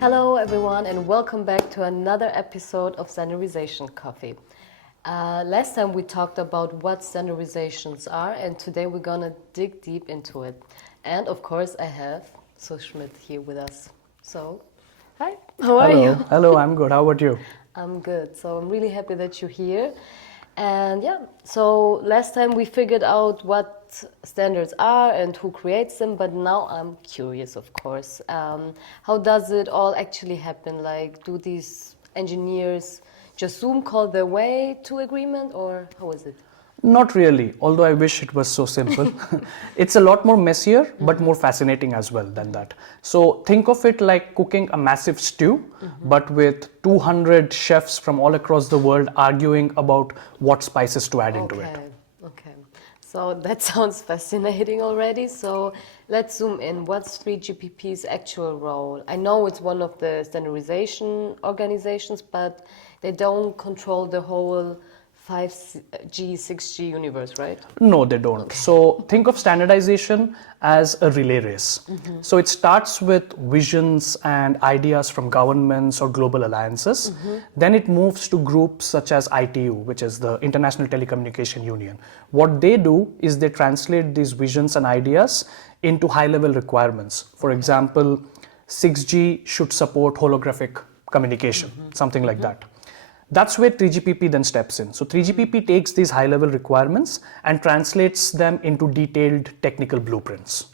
Hello everyone and welcome back to another episode of Standardization Café. Last time we talked about what standardizations are and today we're gonna dig deep into it. And of course I have Sushmit here with us. So, hi, how are you? Hello, I'm good. How about you? I'm good. So I'm really happy that you're here. And yeah, so last time we figured out what standards are and who creates them, but now I'm curious, of course. How does it all actually happen? Like, do these engineers just Zoom call their way to agreement, or how is it? Not really, although I wish it was so simple. It's a lot more messier, but more fascinating as well than that. So think of it like cooking a massive stew, but with 200 chefs from all across the world arguing about what spices to add into it. Okay. So that sounds fascinating already. So let's zoom in. What's 3GPP's actual role? I know it's one of the standardization organizations, but they don't control the whole 5G, 6G universe, right? No, they don't. Okay. So think of standardization as a relay race. So it starts with visions and ideas from governments or global alliances. Then it moves to groups such as ITU, which is the International Telecommunication Union. What they do is they translate these visions and ideas into high-level requirements. For example, 6G should support holographic communication, something like that. That's where 3GPP then steps in. So 3GPP takes these high-level requirements and translates them into detailed technical blueprints.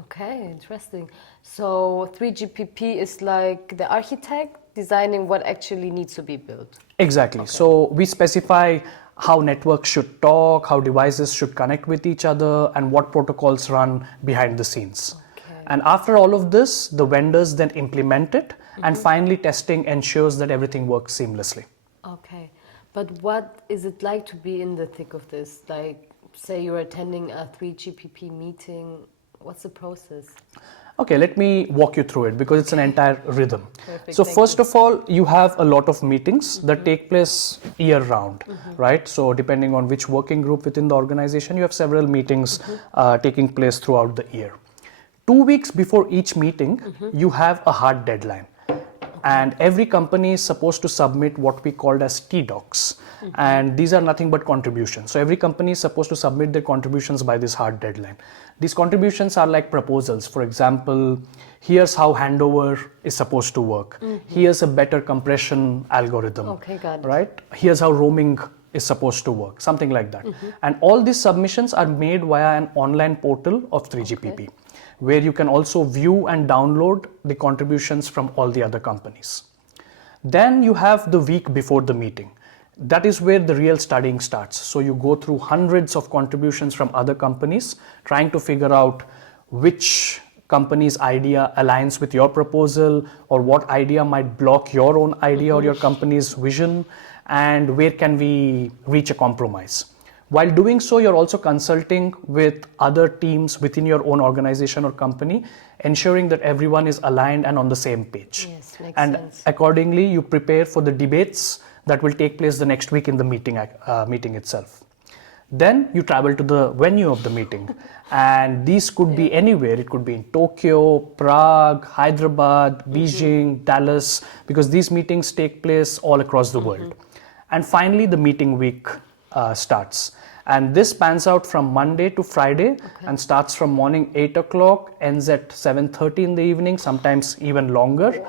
Okay, interesting. So 3GPP is like the architect designing what actually needs to be built. Exactly. Okay. So we specify how networks should talk, how devices should connect with each other, and what protocols run behind the scenes. Okay. And after all of this, the vendors then implement it, and finally testing ensures that everything works seamlessly. Okay, but what is it like to be in the thick of this? Like, say you're attending a 3GPP meeting, what's the process? Okay, let me walk you through it because it's an entire rhythm. Perfect, so first of all, you have a lot of meetings that take place year round, right? So depending on which working group within the organization, you have several meetings taking place throughout the year. 2 weeks before each meeting, you have a hard deadline. And every company is supposed to submit what we called as T-docs. And these are nothing but contributions. So every company is supposed to submit their contributions by this hard deadline. These contributions are like proposals. For example, here's how handover is supposed to work. Here's a better compression algorithm. Okay, got it. Right? Here's how roaming is supposed to work, something like that. And all these submissions are made via an online portal of 3GPP. Where you can also view and download the contributions from all the other companies. Then you have the week before the meeting. That is where the real studying starts. So you go through hundreds of contributions from other companies, trying to figure out which company's idea aligns with your proposal, or what idea might block your own idea or your company's vision, and where can we reach a compromise. While doing so, you're also consulting with other teams within your own organization or company, ensuring that everyone is aligned and on the same page. Yes, makes and sense. Accordingly, you prepare for the debates that will take place the next week in the meeting itself. Then you travel to the venue of the meeting. And these could be anywhere. It could be in Tokyo, Prague, Hyderabad, Beijing, Dallas, because these meetings take place all across the world. And finally, the meeting week starts. And this spans out from Monday to Friday and starts from morning 8 o'clock, ends at 7:30 in the evening, sometimes even longer.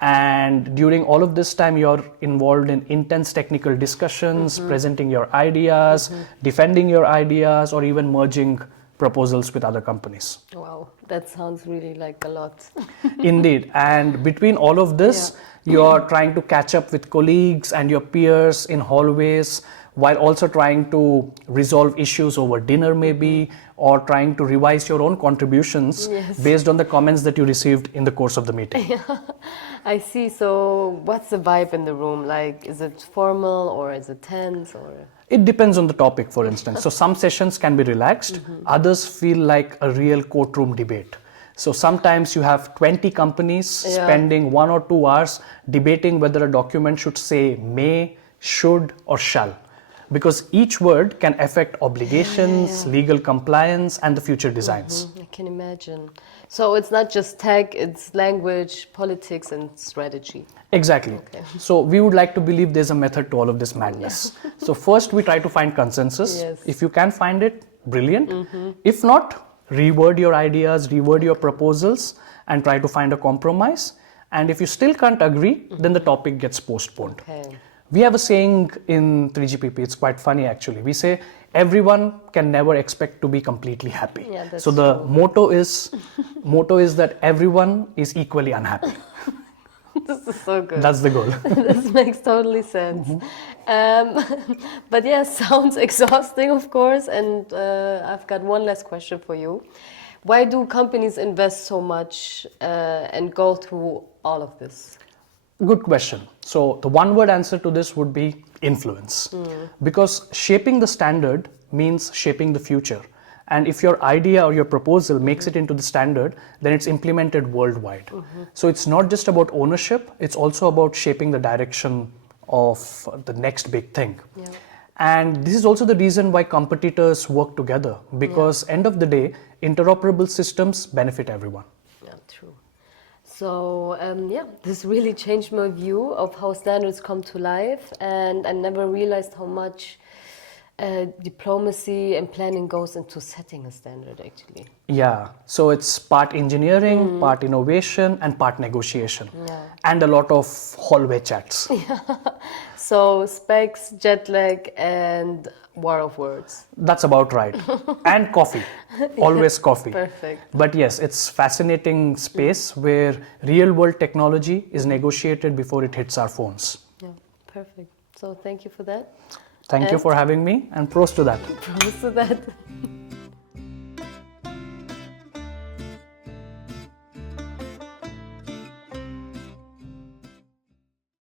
And during all of this time, you're involved in intense technical discussions, presenting your ideas, defending your ideas, or even merging proposals with other companies. Wow, that sounds really like a lot. Indeed. And between all of this, you're trying to catch up with colleagues and your peers in hallways, while also trying to resolve issues over dinner maybe, or trying to revise your own contributions based on the comments that you received in the course of the meeting. I see. So what's the vibe in the room? Like, is it formal or is it tense? Or It depends on the topic, for instance. So some sessions can be relaxed, others feel like a real courtroom debate. So sometimes you have 20 companies spending 1 or 2 hours debating whether a document should say may, should, or shall. Because each word can affect obligations, legal compliance, and the future designs. can imagine. So it's not just tech, it's language, politics, and strategy. Exactly. Okay. So we would like to believe there's a method to all of this madness. So first we try to find consensus. Yes. If you can find it, brilliant. If not, reword your ideas, reword your proposals, and try to find a compromise. And if you still can't agree, then the topic gets postponed. Okay. We have a saying in 3GPP, it's quite funny actually. We say everyone can never expect to be completely happy. Yeah, that's so the true. motto is that everyone is equally unhappy. This is so good. That's the goal. This makes totally sense. But yeah, sounds exhausting, of course. And I've got one last question for you. Why do companies invest so much and go through all of this? Good question. So the one word answer to this would be influence. Because shaping the standard means shaping the future. And if your idea or your proposal makes it into the standard, then it's implemented worldwide. So it's not just about ownership, it's also about shaping the direction of the next big thing. Yeah. And this is also the reason why competitors work together, because end of the day, interoperable systems benefit everyone. Yeah, true. So yeah, this really changed my view of how standards come to life, and I never realized how much diplomacy and planning goes into setting a standard actually. Yeah, so it's part engineering, part innovation, and part negotiation, Yeah. and a lot of hallway chats. So specs, jet lag, and war of words. That's about right. And coffee, always coffee. Perfect. But yes, it's fascinating space where real world technology is negotiated before it hits our phones. Yeah, perfect. So thank you for that. Thank you And- for having me, and pros to that. Promise to that.